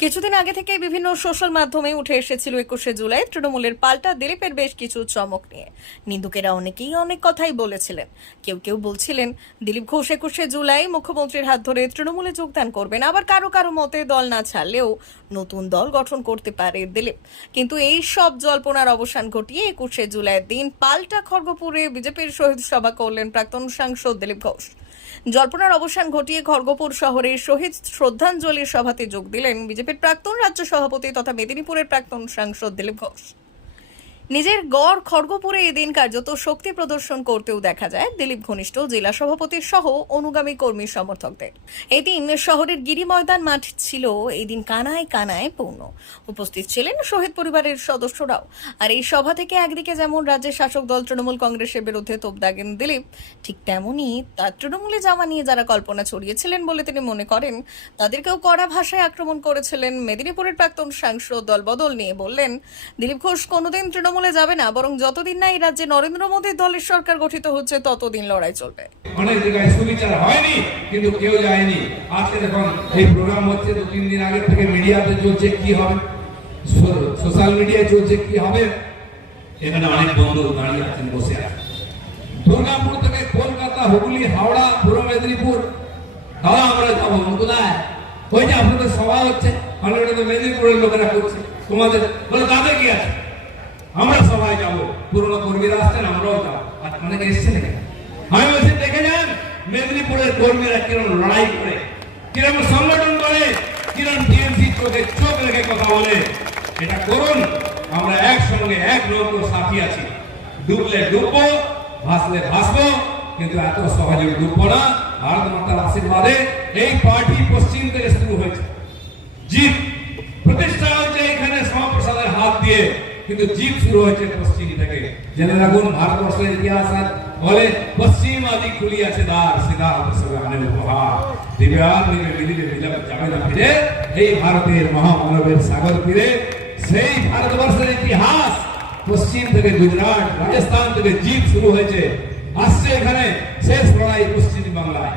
কিছুদিন আগে থেকে বিভিন্ন সোশ্যাল মাধ্যমে উঠে এসেছিল একুশে জুলাই। তৃণমূলের পাল্টা দিলীপের বেশ কিছু চমক নিয়ে। নিন্দুকেরা অনেকেই অনেক কথাই বলেছিলেন। কেউ কেউ বলছিলেন, দিলীপ ঘোষ একুশে জুলাই, মুখ্যমন্ত্রীর হাত ধরে তৃণমূলে যোগদান করবেন। আবার কারও কারও মতে দল না ছাড়লেও নতুন দল গঠন করতে পারে দিলীপ। কিন্তু এই সব জল্পনার অবসান ঘটিয়ে একুশে জুলাইয়ের দিন পাল্টা খড়গপুরে বিজেপির শহীদ সভা করলেন প্রাক্তন সাংসদ দিলীপ ঘোষ। জল্পনার অবসান ঘটিয়ে খড়গপুর শহরে শহীদ শ্রদ্ধাঞ্জলি সভাতে যোগ দিলেন বিজেপির প্রাক্তন রাজ্য সভাপতি তথা মেদিনীপুরের প্রাক্তন সাংসদ দিলীপ ঘোষ। নিজের গড় খড়গপুরে এদিন কার্যত শক্তি প্রদর্শন করতেও দেখা যায়। দিলীপ ঘনিষ্ঠ, জেলা সভাপতির সহ অনুগামী কর্মী সমর্থকদের। এদিন শহরের গিরি ময়দান মাঠ ছিল, এদিন কানায় কানায় পূর্ণ। উপস্থিত ছিলেন শহীদ পরিবারের সদস্যরাও। আর এই সভা থেকে একদিকে যেমন রাজ্যের শাসক দল তৃণমূল কংগ্রেসের বিরুদ্ধে তোপ দাগেন দিলীপ, ঠিক তেমনই তার তৃণমূলে যাওয়া নিয়ে যারা কল্পনা ছড়িয়েছিলেন বলে তিনি মনে করেন, তাদেরকেও কড়া ভাষায় আক্রমণ করেছিলেন। মেদিনীপুরের প্রাক্তন সাংসদ দলবদল নিয়ে বললেন, দিলীপ ঘোষ, কোনোদিন তৃণমূলে যাবে না, বরং যতদিন না এই রাজ্যে নরেন্দ্র মোদীর দলের সরকার গঠিত হচ্ছে, ততদিন লড়াই চলবে। অনেক জায়গায় সুবিচার হয়নি, কিন্তু কেউ যায়নি। আজকে দেখুন, এই প্রোগ্রাম হচ্ছে দু, তিন দিন আগে থেকে মিডিয়াতে চলছে, কি হবে? সোশ্যাল মিডিয়ায় চলছে, কি হবে? এখানে অনেক বন্ধু দাঁড়িয়ে আছেন, বসে আছেন। দুর্গাপুর থেকে কলকাতা, হুগলি, হাওড়া, পূর্ব মেদিনীপুর। দাদা, আমরা যাব কোথায় ওই যে আপনাদের সভা হচ্ছে, অলরেডি মেদিনীপুরের লোকেরা করছে। তোমাদের, বলে তাদের কি আছে? আমরা সবাই যাব। পুরনো কর্মীরা আসছেন, আমরাও যাব। আর অনেকে এসছেন এখানে। আমি বলছি, দেখে যান, মেদিনীপুরের কর্মীরা কিরম লড়াই করে, কিরম সংগঠন করে, কিরম টিএমসি চোখে চোখ রেখে কথা বলে। এটা করুন, আমরা একসঙ্গে এক নৌকো সাথী আছি। ডুবলে ডুববো, ভাসলে ভাসবো, কিন্তু এত সহজে ডুববো না। ভারত মাতার আশীর্বাদে এই পার্টি পশ্চিম থেকে শুরু হয়েছে। জিপ প্রতিষ্ঠা হয়েছে এখানে শ্যামাপ্রসাদের হাত দিয়ে। কিন্তু জিপ শুরু হয়েছে পশ্চিম থেকে। জেনে রাখুন, ভারতবর্ষের ইতিহাস বলে পশ্চিম আদি খুলি আছে দ্বার, সিধা প্রসবে উপহার। দিব্যার যাবে না ফিরে। এই ভারতের মহামানবের সাগর তীরে, সেই ভারতবর্ষের ইতিহাস। পশ্চিম থেকে গুজরাট, রাজস্থান থেকে জিপ শুরু হয়েছে। আসছে এখানে শেষ লড়াই পশ্চিম বাংলায়।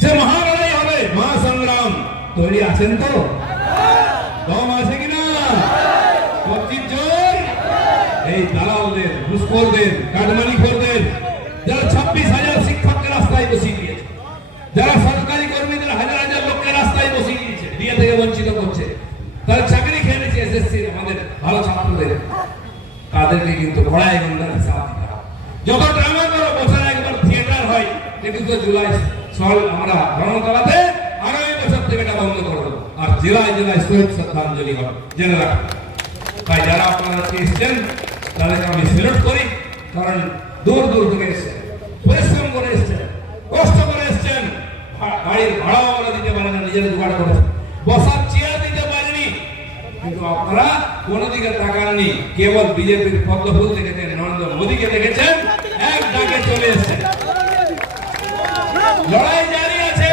সে মহালড়াই হবে, মহাসংগ্রাম। তৈরি আছেন তো? দম আছে কিনা পঁচিশ জন এই দালালদের ঘুষখোরদের কাঠমানিখোরদের যারা ছাব্বিশ হাজার শিক্ষককে রাস্তায় বসিয়ে দিয়েছে, যারা সরকারি কর্মীদের হাজার হাজার লোককে রাস্তায় বসিয়ে দিয়েছে দিয়ে থেকে বঞ্চিত করছে, তারা চাকরি খেয়ে নিয়েছে এসএসসি আমাদের ভালো ছাত্রদের। তাদেরকে কিন্তু বড়াই গন্ডার হিসাব দিতে হবে। যত ড্রামা করো বছরে একবার থিয়েটার হয়, একুশে জুলাই সল আমরা ধর্মতলাতে আগামী বছর থেকে এটা বন্ধ করব আর জেলায় জেলায় শহীদ শ্রদ্ধাঞ্জলি হবে। জেনে রাখুন তাই যারা আপনারা এসছেন তাদেরকে আমি সেলুট করি, কারণ দূর দূর থেকে এসছেন। পরিশ্রম করে এসছেন, কষ্ট করে এসছেন। গাড়ির ভাড়াও আমরা দিতে পারেন নিজের জোগাড় করেছেন বসার চেয়ার দিতে পারেনি, কিন্তু আপনারা কোন দিকে তাকাননি। কেবল বিজেপির পদ্মফুল দেখেছেন, নরেন্দ্র মোদীকে দেখেছেন, এক ডাকে চলে এসেছেন। লড়াই জারি আছে।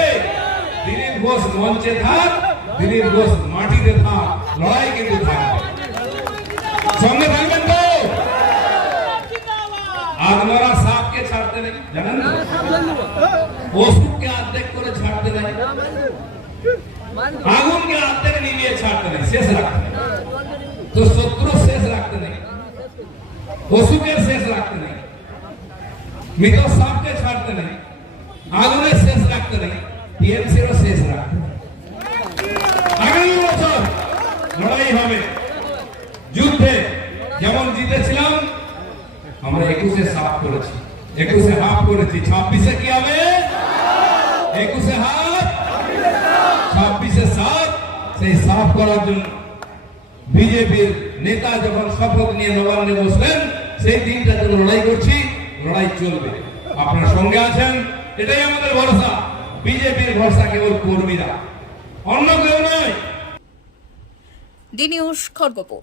দিলীপ ঘোষ মঞ্চে থাক, দিলীপ ঘোষ মাটিতে থাক, লড়াই কিন্তু থাকবে। সঙ্গে থাকবেন তো আপনারা সাপকে ছাড়তে নেই জানেন তো ওষুধকে অর্ধেক করে ছাড়তে নেই আগুনকে অর্ধেক নিভিয়ে ছাড়তে নেই শেষ রাখতে নেই তো শত্রু শেষ রাখতে নেই অসুখের শেষ রাখতে নেই মৃত সাপকে ছাড়তে নেই আগুনের শেষ রাখতে নেই টিএমসিরও শেষ রাখতে নেই আগামী বছর লড়াই হবে যুদ্ধে যেমন জিতেছিলাম আমরা একুশে সাফ করেছি। একুশে হাফ করেছি। ছাব্বিশে কি হবে? একুশে হাফ? ছাব্বিশে সাত সেই সাফ করার জন্য বিজেপির নেতা যখন শপথ নিয়ে নবান্নে বসলেন, সেই দিনটাতে লড়াই করছি, লড়াই চলবে। আপনার সঙ্গে আছেন? এটাই আমাদের ভরসা। বিজেপির ভরসা কেবল কর্মীরা, অন্য কেউ নয়। D News Kharagpur.